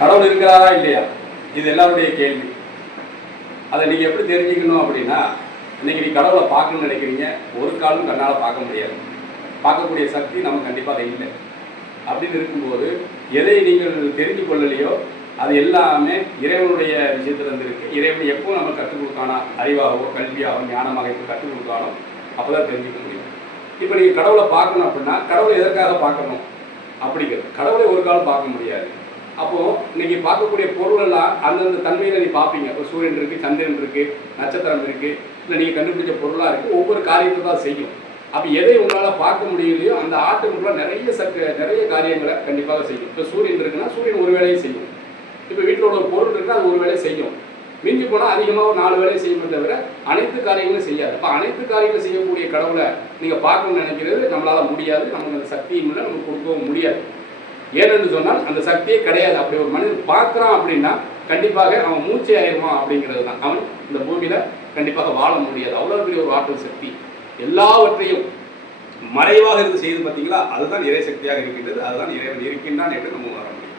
கடவுள் இருக்கிறாரா இல்லையா? இது எல்லாருடைய கேள்வி. அதை நீங்கள் எப்படி தெரிஞ்சுக்கணும் அப்படின்னா இன்னைக்கு நீ கடவுளை பார்க்கணும்னு நினைக்கிறீங்க ஒரு காலும் கண்ணால் பார்க்க முடியாது. பார்க்கக்கூடிய சக்தி நம்ம கண்டிப்பாக அதை இல்லை. அப்படின்னு இருக்கும்போது எதை நீங்கள் தெரிஞ்சு கொள்ளலையோ அது எல்லாமே இறைவனுடைய விஷயத்துல இருந்து இருக்கு இறைவன் எப்போ நம்ம கற்றுக் கொடுக்கானா அறிவாகவோ கல்வியாகவோ ஞானமாக இப்போ கற்றுக் கொடுக்கானோ அப்போ தான் தெரிஞ்சுக்க முடியும். இப்போ நீங்கள் கடவுளை பார்க்கணும் அப்படின்னா கடவுளை எதற்காக பார்க்கணும்? அப்படிங்கிறது. கடவுளை ஒரு காலம் பார்க்க முடியாது. அப்போ இன்னைக்கு பார்க்கக்கூடிய பொருள் எல்லாம் அந்தந்த தன்மையில நீ பார்ப்பீங்க. இப்போ சூரியன் இருக்கு சந்திரன் இருக்கு நட்சத்திரம் இருக்கு இல்லை நீங்க கண்டுபிடிச்ச பொருளா இருக்கு ஒவ்வொரு காரியத்தை தான் செய்யும். அப்போ எதை உங்களால் பார்க்க முடியலையோ அந்த ஆட்டுக்குள்ள நிறைய சக்க நிறைய காரியங்களை கண்டிப்பாக செய்யும். இப்போ சூரியன் இருக்குன்னா சூரியன் ஒரு வேலையை செய்யும். இப்போ வீட்டில் உள்ள பொருள் இருக்குன்னா அது ஒரு வேலையை செய்யும். மிஞ்சி போனால் அதிகமாக ஒரு நாலு வேலையை செய்யுமே தவிர அனைத்து காரியங்களும் செய்யாது. அப்போ அனைத்து காரியங்களும் செய்யக்கூடிய கடவுளை நீங்கள் பார்க்கணும்னு நினைக்கிறது நம்மளால் முடியாது. நமக்கு அந்த சக்தியும் இல்லை நமக்கு கொடுக்கவும் முடியாது. ஏனென்று சொன்னால் அந்த சக்தியே கிடையாது. அப்படி ஒரு மனிதன் பார்க்குறான் அப்படின்னா கண்டிப்பாக அவன் மூச்சை ஆயிருவான் அப்படிங்கிறது தான். அவன் இந்த பூமியில் கண்டிப்பாக வாழ முடியாது. அவ்வளோ பெரிய ஒரு ஆற்றல் சக்தி. எல்லாவற்றையும் மறைவாக இருந்து செய்து பார்த்தீங்களா? அதுதான் இறை சக்தியாக இருக்கின்றது. அதுதான் இறைவன் இருக்கின்றான் என்று நம்ம வர முடியும்.